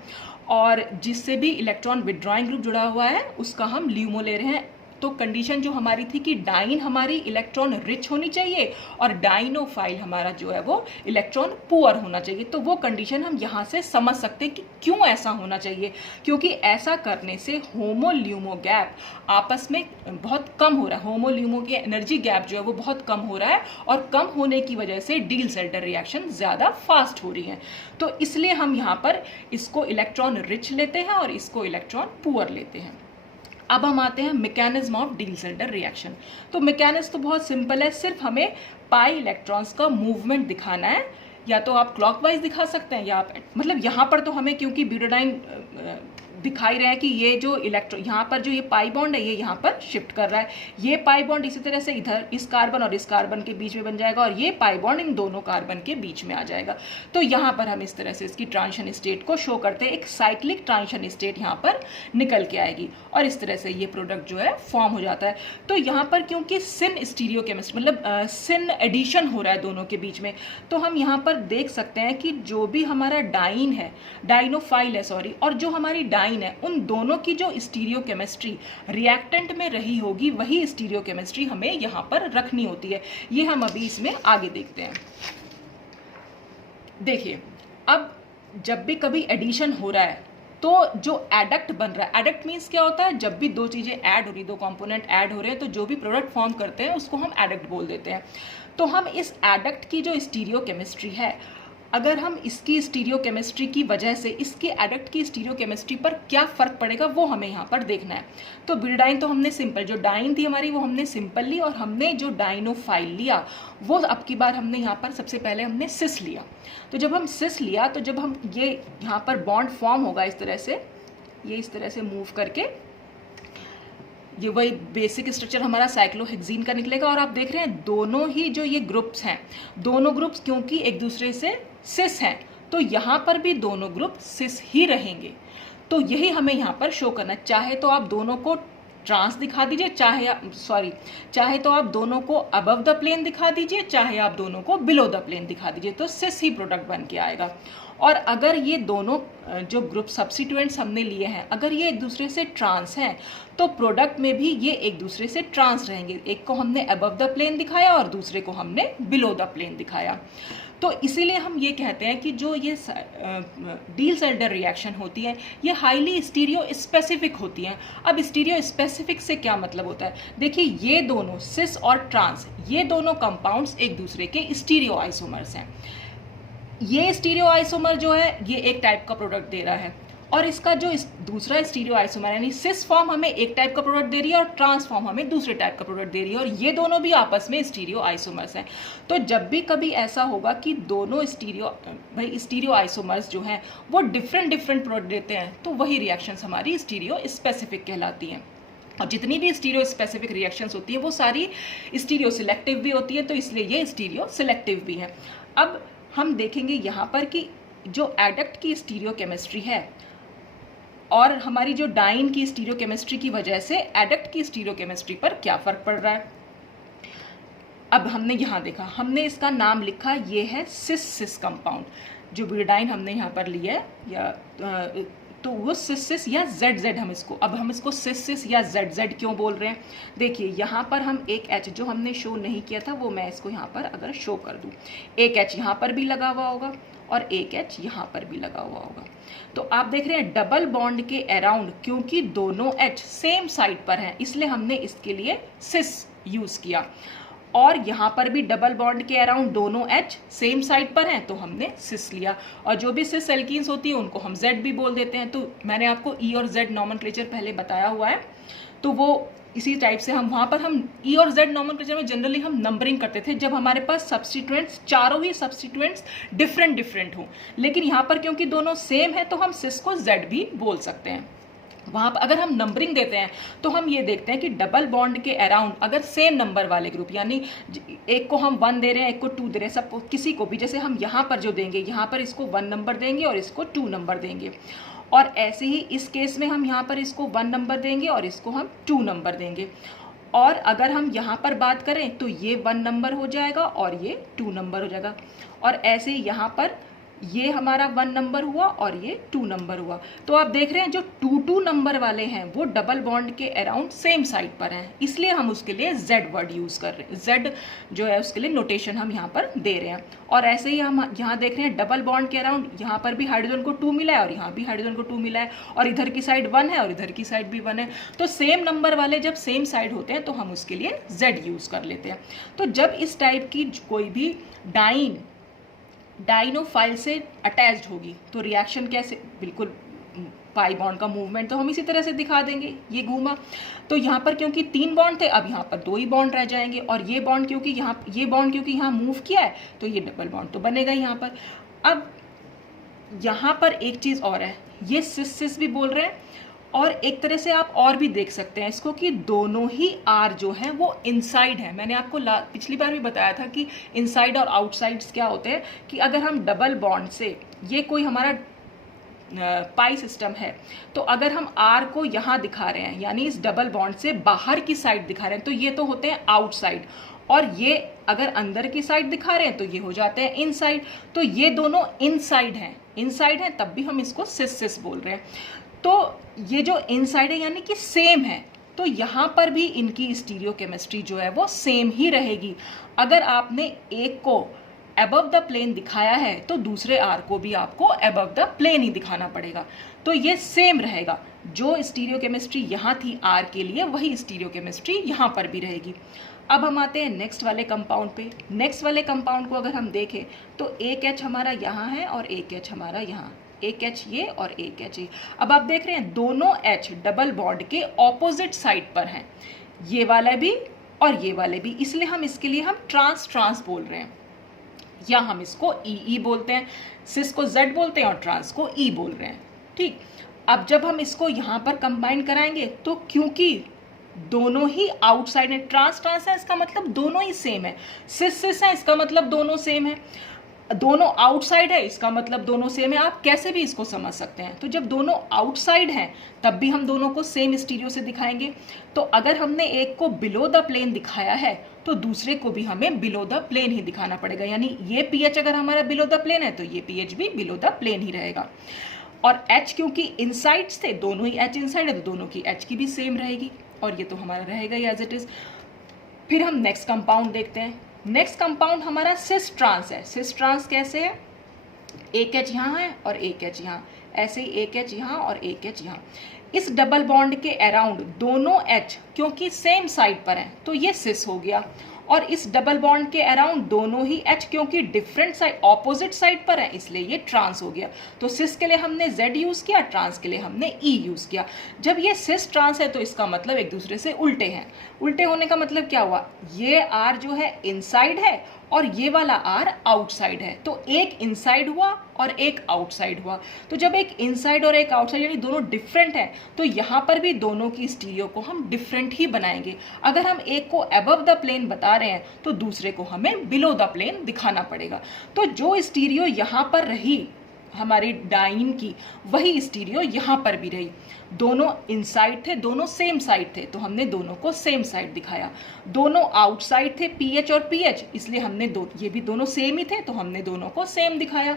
और जिससे भी इलेक्ट्रॉन विड्रॉइंग ग्रुप जुड़ा हुआ है उसका हम ल्यूमो ले रहे हैं। तो कंडीशन जो हमारी थी कि डाइन हमारी इलेक्ट्रॉन रिच होनी चाहिए और डाइनोफाइल हमारा जो है वो इलेक्ट्रॉन पुअर होना चाहिए। तो वो कंडीशन हम यहाँ से समझ सकते हैं कि क्यों ऐसा होना चाहिए, क्योंकि ऐसा करने से होमो ल्यूमो गैप आपस में बहुत कम हो रहा है। होमो ल्यूमो की एनर्जी गैप जो है वो बहुत कम हो रहा है और कम होने की वजह से डील-सेल्डर रिएक्शन ज़्यादा फास्ट हो रही है। तो इसलिए हम यहाँ पर इसको इलेक्ट्रॉन रिच लेते हैं और इसको इलेक्ट्रॉन पुअर लेते हैं। अब हम आते हैं मैकेनिज्म ऑफ डील-सेल्डर रिएक्शन। तो मैकेनिज्म तो बहुत सिंपल है, सिर्फ हमें पाई इलेक्ट्रॉन्स का मूवमेंट दिखाना है। या तो आप क्लॉकवाइज दिखा सकते हैं या आप मतलब यहाँ पर तो हमें क्योंकि ब्यूटाडाइन दिखाई रहे हैं कि ये जो यहाँ पर जो ये पाई बॉन्ड है ये यहाँ पर शिफ्ट कर रहा है, ये पाई बॉन्ड इसी तरह से इधर इस कार्बन और इस कार्बन के बीच में बन जाएगा और ये पाई बॉन्ड इन दोनों कार्बन के बीच में आ जाएगा। तो यहाँ पर हम इस तरह से इसकी ट्रांजिशन स्टेट को शो करते हैं, एक साइक्लिक ट्रांजिशन स्टेट यहाँ पर निकल के आएगी और इस तरह से ये प्रोडक्ट जो है फॉर्म हो जाता है। तो यहाँ पर क्योंकि सिन स्टीरियोकेमिस्ट्री मतलब सिन एडिशन हो रहा है दोनों के बीच में, तो हम यहाँ पर देख सकते हैं कि जो भी हमारा डाइन है, डाइनोफाइल है सॉरी, और जो हमारी डाइन है, उन दोनों की जो स्टीरियोकेमिस्ट्री रिएक्टेंट में रही होगी वही स्टीरियोकेमिस्ट्री हमें यहाँ पर रखनी होती है। ये हम अभी इसमें आगे देखते हैं। देखिए, अब जब भी कभी एडिशन हो रहा है तो जो एडक्ट बन रहा है, एडक्ट मीन्स क्या होता है, जब भी दो चीज़ें ऐड हो रही, दो कंपोनेंट ऐड हो रहे हैं तो जो भी प्रोडक्ट फॉर्म करते हैं उसको हम एडक्ट बोल देते हैं। तो हम इस एडक्ट की जो स्टीरियोकेमिस्ट्री है, अगर हम इसकी स्टीरियोकेमिस्ट्री की वजह से इसके एडक्ट की स्टीरियोकेमिस्ट्री पर क्या फ़र्क पड़ेगा वो हमें यहाँ पर देखना है। तो ब्यूटाडाइन तो हमने सिंपल, जो डाइन थी हमारी वो हमने सिंपल ली, और हमने जो डाइनोफाइल लिया वो अब की बार हमने यहाँ पर सबसे पहले हमने सिस लिया। तो जब हम सिस लिया तो जब हम ये यहाँ पर बॉन्ड फॉर्म होगा इस तरह से, ये इस तरह से मूव करके ये वही बेसिक स्ट्रक्चर हमारा साइक्लोहेक्सीन का निकलेगा। और आप देख रहे हैं दोनों ही जो ये ग्रुप्स हैं, दोनों ग्रुप्स क्योंकि एक दूसरे से सिस हैं तो यहाँ पर भी दोनों ग्रुप सिस ही रहेंगे। तो यही हमें यहाँ पर शो करना है। चाहे तो आप दोनों को ट्रांस दिखा दीजिए, चाहे तो आप दोनों को अबव द प्लेन दिखा दीजिए, चाहे आप दोनों को बिलो द प्लेन दिखा दीजिए, तो सिस ही प्रोडक्ट बन के आएगा। और अगर ये दोनों जो ग्रुप सब्स्टिट्यूएंट्स हमने लिए हैं अगर ये एक दूसरे से ट्रांस हैं तो प्रोडक्ट में भी ये एक दूसरे से ट्रांस रहेंगे। एक को हमने अबव द प्लेन दिखाया और दूसरे को हमने बिलो द प्लेन दिखाया। तो इसीलिए हम ये कहते हैं कि जो ये डील-सेल्डर रिएक्शन होती है ये हाईली स्टीरियो स्पेसिफिक होती हैं। अब स्टीरियो स्पेसिफिक से क्या मतलब होता है, देखिए ये दोनों सिस और ट्रांस, ये दोनों कंपाउंड्स एक दूसरे के स्टीरियो आइसोमर्स हैं। ये स्टीरियो आइसोमर जो है ये एक टाइप का प्रोडक्ट दे रहा है और इसका जो दूसरा स्टीरियो आइसोमर यानी सिस फॉर्म हमें एक टाइप का प्रोडक्ट दे रही है और ट्रांस फॉर्म हमें दूसरे टाइप का प्रोडक्ट दे रही है, और ये दोनों भी आपस में स्टीरियो आइसोमर्स हैं। तो जब भी कभी ऐसा होगा कि दोनों स्टीरियो आइसोमर्स जो हैं वो डिफरेंट प्रोडक्ट देते हैं तो वही रिएक्शंस हमारी स्टीरियो स्पेसिफिक कहलाती हैं। और जितनी भी स्टीरियो स्पेसिफिक रिएक्शंस होती है वो सारी स्टीरियो सिलेक्टिव भी होती है, तो इसलिए ये स्टीरियो सिलेक्टिव भी है। अब हम देखेंगे यहाँ पर कि जो एडक्ट की स्टीरियोकेमिस्ट्री है और हमारी जो डाइन की स्टीरियोकेमिस्ट्री की वजह से एडक्ट की स्टीरियोकेमिस्ट्री पर क्या फ़र्क पड़ रहा है। अब हमने यहाँ देखा, हमने इसका नाम लिखा, ये है सिस कंपाउंड। जो ब्यूटाडाइन हमने यहाँ पर लिया है या तो वो सिस या जेड हम इसको, अब हम इसको सिस या जेड क्यों बोल रहे हैं। देखिए यहाँ पर हम एक एच जो हमने शो नहीं किया था वो मैं इसको यहाँ पर अगर शो कर दूँ, एक एच यहाँ पर भी लगा हुआ होगा और एक एच यहाँ पर भी लगा हुआ होगा। तो आप देख रहे हैं डबल बॉन्ड के अराउंड क्योंकि दोनों एच सेम साइड पर हैं इसलिए हमने इसके लिए सिस यूज़ किया, और यहाँ पर भी डबल बॉन्ड के अराउंड दोनों एच सेम साइड पर हैं तो हमने सिस लिया। और जो भी सिस एल्कीन्स होती है उनको हम जेड भी बोल देते हैं। तो मैंने आपको ई और जेड नॉमेनक्लेचर पहले बताया हुआ है, तो वो इसी टाइप से हम वहाँ पर हम ई और जेड नॉमेनक्लेचर में जनरली हम नंबरिंग करते थे जब हमारे पास सब्स्टिट्यूएंट्स चारों ही सब्स्टिट्यूएंट्स डिफरेंट हों, लेकिन यहाँ पर क्योंकि दोनों सेम है तो हम सिस को जेड भी बोल सकते हैं। वहाँ पर अगर हम नंबरिंग देते हैं तो हम ये देखते हैं कि डबल बॉन्ड के अराउंड अगर सेम नंबर वाले ग्रुप, यानी एक को हम 1 दे रहे हैं एक को 2 दे रहे हैं, सब किसी को भी, जैसे हम यहाँ पर जो देंगे यहाँ पर इसको 1 नंबर देंगे और इसको 2 नंबर देंगे, और ऐसे ही इस केस में हम यहाँ पर इसको 1 नंबर देंगे और इसको हम 2 नंबर देंगे। और अगर हम यहाँ पर बात करें तो ये 1 नंबर हो जाएगा और ये 2 नंबर हो जाएगा, और ऐसे ही यहाँ पर ये हमारा 1 नंबर हुआ और ये 2 नंबर हुआ। तो आप देख रहे हैं जो 2 नंबर वाले हैं वो डबल बॉन्ड के अराउंड सेम साइड पर हैं, इसलिए हम उसके लिए जेड वर्ड यूज़ कर रहे हैं, जेड जो है उसके लिए नोटेशन हम यहाँ पर दे रहे हैं। और ऐसे ही हम यहाँ देख रहे हैं डबल बॉन्ड के अराउंड यहाँ पर भी हाइड्रोजन को 2 मिला है और यहाँ भी हाइड्रोजन को 2 मिला है, और इधर की साइड 1 है और इधर की साइड भी 1 है। तो सेम नंबर वाले जब सेम साइड होते हैं तो हम उसके लिए जेड यूज़ कर लेते हैं। तो जब इस टाइप की कोई भी डाइनोफाइल से अटैच्ड होगी तो रिएक्शन कैसे, बिल्कुल पाई बॉन्ड का मूवमेंट तो हम इसी तरह से दिखा देंगे, ये घूमा तो यहाँ पर क्योंकि 3 बॉन्ड थे अब यहाँ पर 2 ही बॉन्ड रह जाएंगे, और ये बॉन्ड क्योंकि यहाँ मूव किया है तो ये डबल बॉन्ड तो बनेगा यहाँ पर। अब यहाँ पर एक चीज़ और है, ये सिस सिस भी बोल रहे हैं। और एक तरह से आप और भी देख सकते हैं इसको कि दोनों ही आर जो हैं वो इनसाइड है। मैंने आपको पिछली बार भी बताया था कि इनसाइड और आउटसाइड्स क्या होते हैं, कि अगर हम डबल बॉन्ड से, ये कोई हमारा पाई सिस्टम है, तो अगर हम आर को यहाँ दिखा रहे हैं यानी इस डबल बॉन्ड से बाहर की साइड दिखा रहे हैं तो ये तो होते हैं आउटसाइड, और ये अगर अंदर की साइड दिखा रहे हैं तो ये हो जाते हैं इनसाइड। तो ये दोनों इनसाइड हैं, तब भी हम इसको सिस सिस बोल रहे हैं। तो ये जो इनसाइड है यानी कि सेम है, तो यहाँ पर भी इनकी स्टीरियोकेमिस्ट्री जो है वो सेम ही रहेगी। अगर आपने एक को अबव द प्लेन दिखाया है तो दूसरे आर को भी आपको अबव द प्लेन ही दिखाना पड़ेगा, तो ये सेम रहेगा। जो स्टीरियोकेमिस्ट्री यहाँ थी आर के लिए, वही स्टीरियोकेमिस्ट्री यहाँ पर भी रहेगी। अब हम आते हैं नेक्स्ट वाले कंपाउंड पे। नेक्स्ट वाले कंपाउंड को अगर हम देखें तो एक एच हमारा यहाँ है और एक एच हमारा यहाँ, एक एच ये और एक एच ये। अब आप देख रहे हैं दोनों एच डबल बॉन्ड के ऑपोजिट साइड पर हैं, ये वाला भी और ये वाले भी, इसलिए हम इसके लिए हम ट्रांस ट्रांस बोल रहे हैं, या हम इसको ई बोलते हैं। सिस को जेड बोलते हैं और ट्रांस को ई बोल रहे हैं। ठीक, अब जब हम इसको यहाँ पर कंबाइन कराएंगे तो क्योंकि दोनों ही आउटसाइड है, ट्रांस ट्रांस है इसका मतलब दोनों ही सेम है, सिस सिस है इसका मतलब दोनों सेम है, दोनों आउटसाइड है इसका मतलब दोनों सेम है। आप कैसे भी इसको समझ सकते हैं। तो जब दोनों आउटसाइड हैं तब भी हम दोनों को सेम स्टीरियो से दिखाएंगे। तो अगर हमने एक को बिलो द प्लेन दिखाया है तो दूसरे को भी हमें बिलो द प्लेन ही दिखाना पड़ेगा, यानी ये पीएच अगर हमारा बिलो द प्लेन है तो ये पीएच भी बिलो द प्लेन ही रहेगा। और एच क्योंकि इनसाइड थे, दोनों ही एच इनसाइड है तो दोनों की एच की भी सेम रहेगी, और ये तो हमारा रहेगा ही एज इट इज। फिर हम नेक्स्ट कंपाउंड देखते हैं। नेक्स्ट कंपाउंड हमारा सिस ट्रांस है। सिस ट्रांस कैसे है, एक एच यहाँ है और एक एच यहाँ, ऐसे ही एक एच यहाँ और एक एच यहाँ। इस डबल बॉन्ड के अराउंड दोनों एच क्योंकि सेम साइड पर हैं तो ये सिस हो गया, और इस डबल बॉन्ड के अराउंड दोनों ही एच क्योंकि डिफरेंट साइड ऑपोजिट साइड पर है इसलिए ये ट्रांस हो गया। तो सिस के लिए हमने जेड यूज किया, ट्रांस के लिए हमने ई यूज किया। जब ये सिस ट्रांस है तो इसका मतलब एक दूसरे से उल्टे हैं। उल्टे होने का मतलब क्या हुआ, ये आर जो है इनसाइड है और ये वाला आर आउटसाइड है, तो एक इनसाइड हुआ और एक आउटसाइड हुआ। तो जब एक इनसाइड और एक आउटसाइड यानी दोनों डिफरेंट हैं तो यहाँ पर भी दोनों की स्टीरियो को हम डिफरेंट ही बनाएंगे। अगर हम एक को अबव द प्लेन बता रहे हैं तो दूसरे को हमें बिलो द प्लेन दिखाना पड़ेगा। तो जो स्टीरियो यहाँ पर रही हमारी डाइन की, वही स्टीरियो यहाँ पर भी रही। दोनों इनसाइड थे, दोनों सेम साइड थे तो हमने दोनों को सेम साइड दिखाया। दोनों आउटसाइड थे पीएच और पीएच, इसलिए हमने ये भी दोनों सेम ही थे तो हमने दोनों को सेम दिखाया।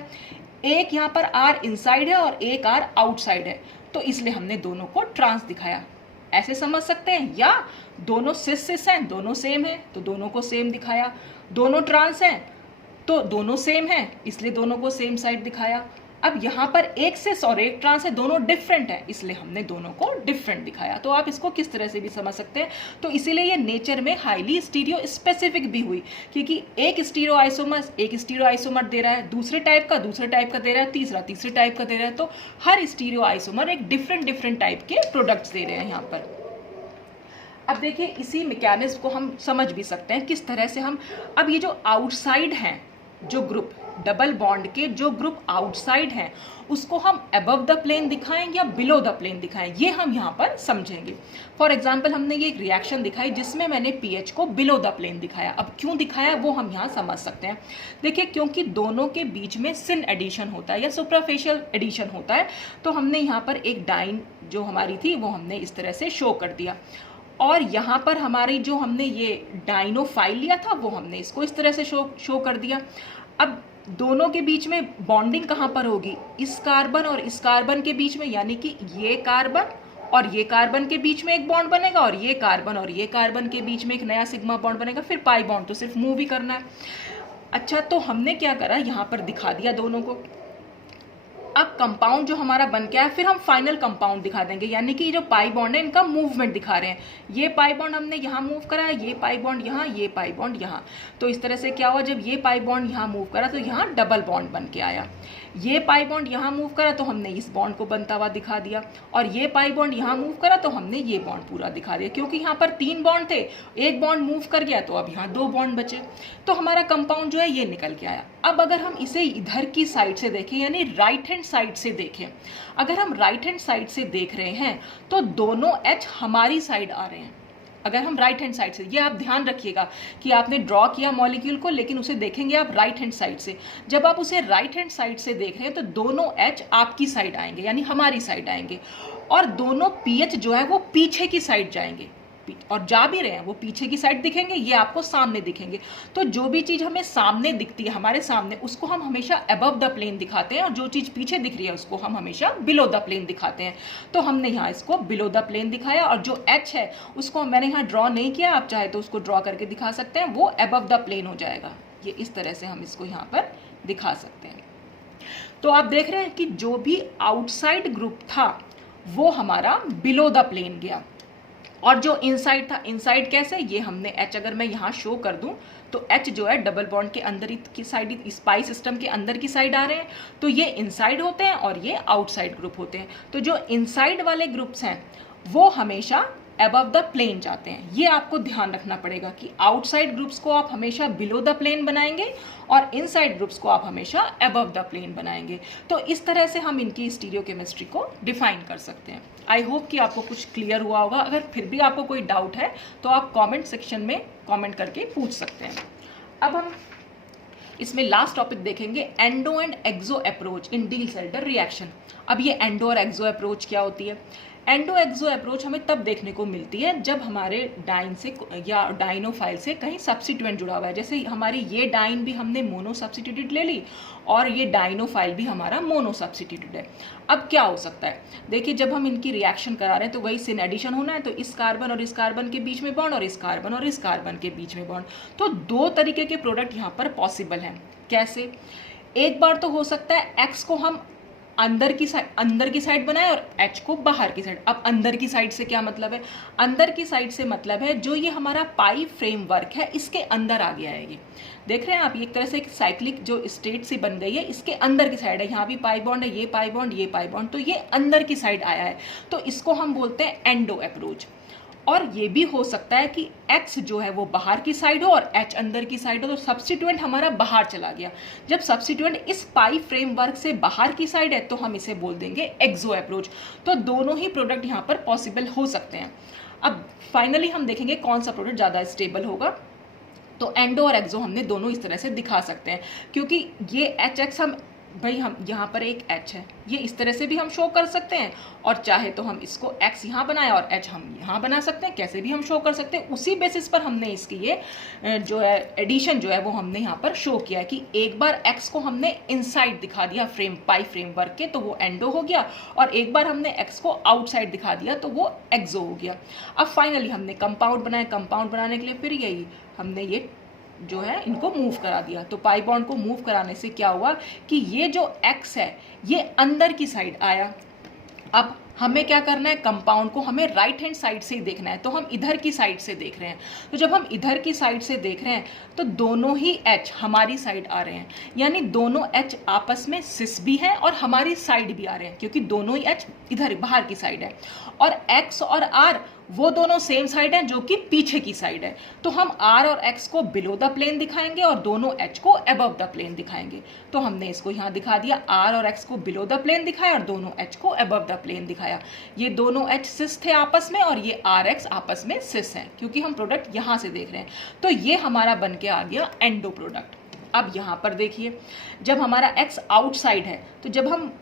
एक यहाँ पर आर इनसाइड है और एक आर आउटसाइड है तो इसलिए हमने दोनों को ट्रांस दिखाया। ऐसे समझ सकते हैं, या दोनों सिस सिस हैं, दोनों सेम है तो दोनों को सेम दिखाया, दोनों ट्रांस हैं तो दोनों सेम है इसलिए दोनों को सेम साइड दिखाया। अब यहाँ पर एक सिस और एक ट्रांस है, दोनों डिफरेंट है इसलिए हमने दोनों को डिफरेंट दिखाया। तो आप इसको किस तरह से भी समझ सकते हैं। तो इसीलिए ये नेचर में हाईली स्टीरियो स्पेसिफिक भी हुई, क्योंकि एक स्टीरियो आइसोमर दे रहा है, दूसरे टाइप का दे रहा है, तीसरे टाइप का दे रहा है, तो हर स्टीरियो आइसोमर एक डिफरेंट टाइप के प्रोडक्ट्स दे रहे हैं यहाँ पर। अब देखिए इसी मैकेनिज्म को हम समझ भी सकते हैं किस तरह से हम, अब ये जो आउटसाइड हैं, जो ग्रुप डबल बॉन्ड के जो ग्रुप आउटसाइड हैं उसको हम अबव द प्लेन दिखाएं या बिलो द प्लेन दिखाएं, ये हम यहाँ पर समझेंगे। फॉर एग्जांपल हमने ये एक रिएक्शन दिखाई जिसमें मैंने पीएच को बिलो द प्लेन दिखाया। अब क्यों दिखाया वो हम यहाँ समझ सकते हैं। देखिए क्योंकि दोनों के बीच में सिन एडिशन होता है या सुपरफेशियल एडिशन होता है, तो हमने यहाँ पर एक डाइन जो हमारी थी वो हमने इस तरह से शो कर दिया, और यहाँ पर हमारी जो हमने ये डाइनोफाइल लिया था वो हमने इसको इस तरह से शो कर दिया। अब दोनों के बीच में बॉन्डिंग कहाँ पर होगी, इस कार्बन और इस कार्बन के बीच में, यानी कि ये कार्बन और ये कार्बन के बीच में एक बॉन्ड बनेगा और ये कार्बन के बीच में एक नया सिग्मा बॉन्ड बनेगा, फिर पाई बॉन्ड तो सिर्फ मूव ही करना है। अच्छा, तो हमने क्या करा, यहाँ पर दिखा दिया दोनों को। अब कंपाउंड जो हमारा बन गया है, फिर हम फाइनल कंपाउंड दिखा देंगे, यानी कि जो पाई बॉन्ड है इनका मूवमेंट दिखा रहे हैं। ये पाई बॉन्ड हमने यहाँ मूव करा है, ये पाई बॉन्ड यहाँ, ये पाई बॉन्ड यहाँ, तो इस तरह से क्या हुआ, जब ये पाई बॉन्ड यहाँ मूव करा तो यहाँ डबल बॉन्ड बन के आया। ये पाई बॉन्ड यहाँ मूव करा तो हमने इस बॉन्ड को बनता हुआ दिखा दिया, और ये पाई बॉन्ड यहाँ मूव करा तो हमने ये बॉन्ड पूरा दिखा दिया, क्योंकि यहाँ पर 3 बॉन्ड थे, एक बॉन्ड मूव कर गया तो अब यहाँ 2 बॉन्ड बचे, तो हमारा कंपाउंड जो है ये निकल के आया। अब अगर हम इसे इधर की साइड से देखें, यानी राइट हैंड साइड से देखें, अगर हम राइट हैंड साइड से देख रहे हैं तो दोनों H हमारी साइड आ रहे हैं। अगर हम राइट हैंड साइड से, ये आप ध्यान रखिएगा कि आपने ड्रॉ किया मॉलिक्यूल को, लेकिन उसे देखेंगे आप राइट हैंड साइड से। जब आप उसे राइट हैंड साइड से देख रहे हैं तो दोनों H आपकी साइड आएंगे, यानी हमारी साइड आएंगे, और दोनों PH जो है वो पीछे की साइड जाएंगे, और जा भी रहे हैं वो पीछे की साइड दिखेंगे, ये आपको सामने दिखेंगे। तो जो भी चीज हमें सामने दिखती है, हमारे सामने, उसको हम हमेशा अबव द प्लेन दिखाते हैं, और जो चीज पीछे दिख रही है उसको हम हमेशा बिलो द प्लेन दिखाते हैं। तो हमने यहाँ इसको बिलो द प्लेन दिखाया, और जो H है उसको मैंने यहाँ ड्रॉ नहीं किया, आप चाहे तो उसको ड्रॉ करके दिखा सकते हैं, वो अबव द प्लेन हो जाएगा। ये इस तरह से हम इसको यहाँ पर दिखा सकते हैं। तो आप देख रहे हैं कि जो भी आउटसाइड ग्रुप था वो हमारा बिलो द प्लेन गया, और जो इनसाइड था, इनसाइड कैसे, ये हमने H अगर मैं यहाँ शो कर दूं तो H जो है डबल बॉन्ड के अंदर की साइड, स्पाई सिस्टम के अंदर की साइड आ रहे हैं, तो ये इनसाइड होते हैं और ये आउटसाइड ग्रुप होते हैं। तो जो इनसाइड वाले ग्रुप्स हैं वो हमेशा अबव द प्लेन जाते हैं। ये आपको ध्यान रखना पड़ेगा कि आउटसाइड ग्रुप्स को आप हमेशा बिलो द प्लेन बनाएंगे और इनसाइड ग्रुप्स को आप हमेशा अबव द प्लेन बनाएंगे। तो इस तरह से हम इनकी स्टीरियोकेमिस्ट्री को डिफाइन कर सकते हैं। आई होप कि आपको कुछ क्लियर हुआ होगा। अगर फिर भी आपको कोई डाउट है तो आप कमेंट सेक्शन में कमेंट करके पूछ सकते हैं। अब हम इसमें लास्ट टॉपिक देखेंगे, endo and exo approach in Diels Alder reaction. अब ये एंडो और एक्सो अप्रोच क्या होती है? एंडो एक्सो अप्रोच हमें तब देखने को मिलती है जब हमारे डाइन से या डाइनोफाइल से कहीं सब्स्टिट्यूएंट जुड़ा हुआ है। जैसे हमारी ये डाइन भी हमने मोनो सब्स्टिट्यूटेड ले ली और ये डाइनोफाइल भी हमारा मोनो सब्स्टिट्यूटेड है। अब क्या हो सकता है, देखिए जब हम इनकी रिएक्शन करा रहे हैं तो वही सिन एडिशन होना है, तो इस कार्बन और इस कार्बन के बीच में बॉन्ड और इस कार्बन और इस कार्बन के बीच में बॉन्ड। तो 2 तरीके के प्रोडक्ट यहाँ पर पॉसिबल हैं। कैसे? एक बार तो हो सकता है एक्स को हम अंदर की साइड बनाए और H को बाहर की साइड। अब अंदर की साइड से क्या मतलब है? अंदर की साइड से मतलब है जो ये हमारा पाई फ्रेमवर्क है इसके अंदर आ गया है। ये देख रहे हैं आप, ये एक तरह से एक साइक्लिक जो स्टेट सी बन गई है, इसके अंदर की साइड है। यहाँ भी पाई बॉन्ड है, ये पाई बॉन्ड, ये पाई बॉन्ड, तो ये अंदर की साइड आया है, तो इसको हम बोलते हैं एंडो अप्रोच। और ये भी हो सकता है कि X जो है वो बाहर की साइड हो और H अंदर की साइड हो, तो सब्स्टिट्यूएंट हमारा बाहर चला गया। जब सब्स्टिट्यूएंट इस पाई फ्रेमवर्क से बाहर की साइड है तो हम इसे बोल देंगे एक्सो अप्रोच। तो दोनों ही प्रोडक्ट यहाँ पर पॉसिबल हो सकते हैं। अब फाइनली हम देखेंगे कौन सा प्रोडक्ट ज़्यादा स्टेबल होगा। तो एंडो और एक्सो हमने दोनों इस तरह से दिखा सकते हैं, क्योंकि ये HX हम यहाँ पर एक H है, ये इस तरह से भी हम शो कर सकते हैं, और चाहे तो हम इसको X यहाँ बनाए और H हम यहाँ बना सकते हैं, कैसे भी हम शो कर सकते हैं। उसी बेसिस पर हमने इसकी ये जो है एडिशन जो है वो हमने यहाँ पर शो किया है कि एक बार X को हमने इनसाइड दिखा दिया पाई फ्रेमवर्क के तो वो एंडो हो गया, और एक बार हमने X को आउटसाइड दिखा दिया तो वो एक्सो हो गया। अब फाइनली हमने कंपाउंड बनाया, कंपाउंड बनाने के लिए फिर यही हमने ये जो है इनको मूव करा दिया। तो पाई बॉन्ड को मूव कराने से क्या हुआ कि ये जो X है ये अंदर की साइड आया। अब हमें क्या करना है, कंपाउंड को हमें राइट हैंड साइड से ही देखना है, तो हम इधर की साइड से देख रहे हैं। तो जब हम इधर की साइड से देख रहे हैं तो दोनों ही H हमारी साइड आ रहे हैं, यानी दोनों H आपस में सिस भी हैं और हमारी साइड भी आ रहे हैं, क्योंकि दोनों ही H इधर बाहर की साइड है। और X और R वो दोनों सेम साइड है जो कि पीछे की साइड है। तो हम R और X को बिलो द प्लेन दिखाएंगे और दोनों H को अबव द प्लेन दिखाएंगे। तो हमने इसको यहाँ दिखा दिया, R और X को बिलो द प्लेन दिखाया और दोनों H को अबव द प्लेन दिखाया। ये दोनों H सिस थे आपस में और ये R X आपस में सिस हैं, क्योंकि हम प्रोडक्ट यहाँ से देख रहे हैं। तो ये हमारा बन के आ गया एंडो प्रोडक्ट। अब यहाँ पर देखिए, जब हमारा X आउटसाइड है तो जब हम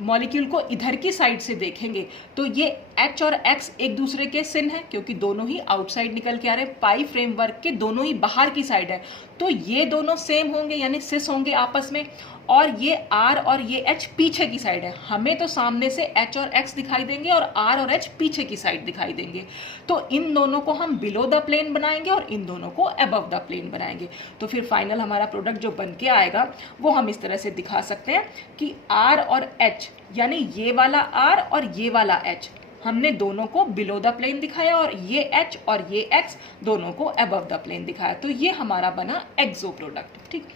मॉलिक्यूल को इधर की साइड से देखेंगे तो ये H और X एक दूसरे के सिन है, क्योंकि दोनों ही आउटसाइड निकल के आ रहे हैं, पाई फ्रेमवर्क के दोनों ही बाहर की साइड है। तो ये दोनों सेम होंगे यानी सिस होंगे आपस में, और ये R और ये H पीछे की साइड है। हमें तो सामने से H और X दिखाई देंगे और R और H पीछे की साइड दिखाई देंगे। तो इन दोनों को हम बिलो द प्लेन बनाएंगे और इन दोनों को अबव द प्लेन बनाएंगे। तो फिर फाइनल हमारा प्रोडक्ट जो बन के आएगा वो हम इस तरह से दिखा सकते हैं कि R और H, यानी ये वाला R और ये वाला H, हमने दोनों को बिलो द प्लेन दिखाया और ये H और ये X दोनों को अबव द प्लेन दिखाया। तो ये हमारा बना एक्सो प्रोडक्ट। ठीक,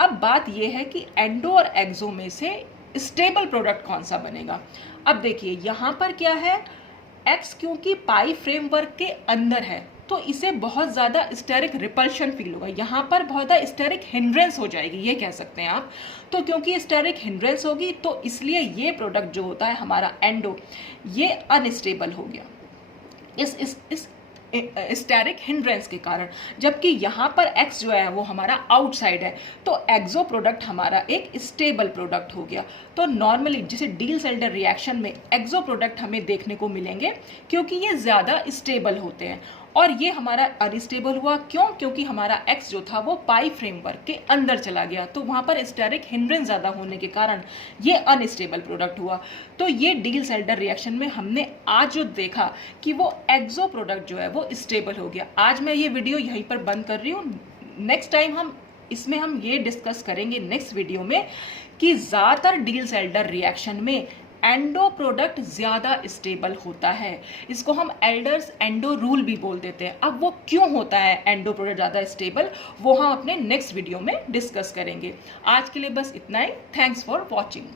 अब बात यह है कि एंडो और एक्सो में से स्टेबल प्रोडक्ट कौन सा बनेगा। अब देखिए यहाँ पर क्या है, एक्स क्योंकि पाई फ्रेमवर्क के अंदर है तो इसे बहुत ज़्यादा स्टेरिक रिपल्शन फील होगा, यहाँ पर बहुत ज़्यादा स्टेरिक हिंड्रेंस हो जाएगी, ये कह सकते हैं आप। तो क्योंकि स्टेरिक हिंड्रेंस होगी तो इसलिए ये प्रोडक्ट जो होता है हमारा एंडो, ये अनस्टेबल हो गया इस स्टेरिक हिंड्रेंस के कारण। जबकि यहाँ पर एक्स जो है वो हमारा आउटसाइड है, तो एक्सो प्रोडक्ट हमारा एक स्टेबल प्रोडक्ट हो गया। तो नॉर्मली जैसे डील-सेल्डर रिएक्शन में एक्सो प्रोडक्ट हमें देखने को मिलेंगे क्योंकि ये ज़्यादा स्टेबल होते हैं, और ये हमारा अनस्टेबल हुआ क्यों, क्योंकि हमारा एक्स जो था वो पाई फ्रेमवर्क के अंदर चला गया, तो वहाँ पर स्टेरिक हिंड्रेंस ज़्यादा होने के कारण ये अनस्टेबल प्रोडक्ट हुआ। तो ये डील-सेल्डर रिएक्शन में हमने आज जो देखा कि वो एक्सो प्रोडक्ट जो है वो स्टेबल हो गया। आज मैं ये वीडियो यहीं पर बंद कर रही हूँ। नेक्स्ट टाइम हम ये डिस्कस करेंगे नेक्स्ट वीडियो में कि ज़्यादातर डील-सेल्डर रिएक्शन में एंडो प्रोडक्ट ज़्यादा स्टेबल होता है। इसको हम एल्डर्स एंडो रूल भी बोल देते हैं। अब वो क्यों होता है एंडो प्रोडक्ट ज़्यादा स्टेबल, वो हम अपने नेक्स्ट वीडियो में डिस्कस करेंगे। आज के लिए बस इतना ही। Thanks for watching.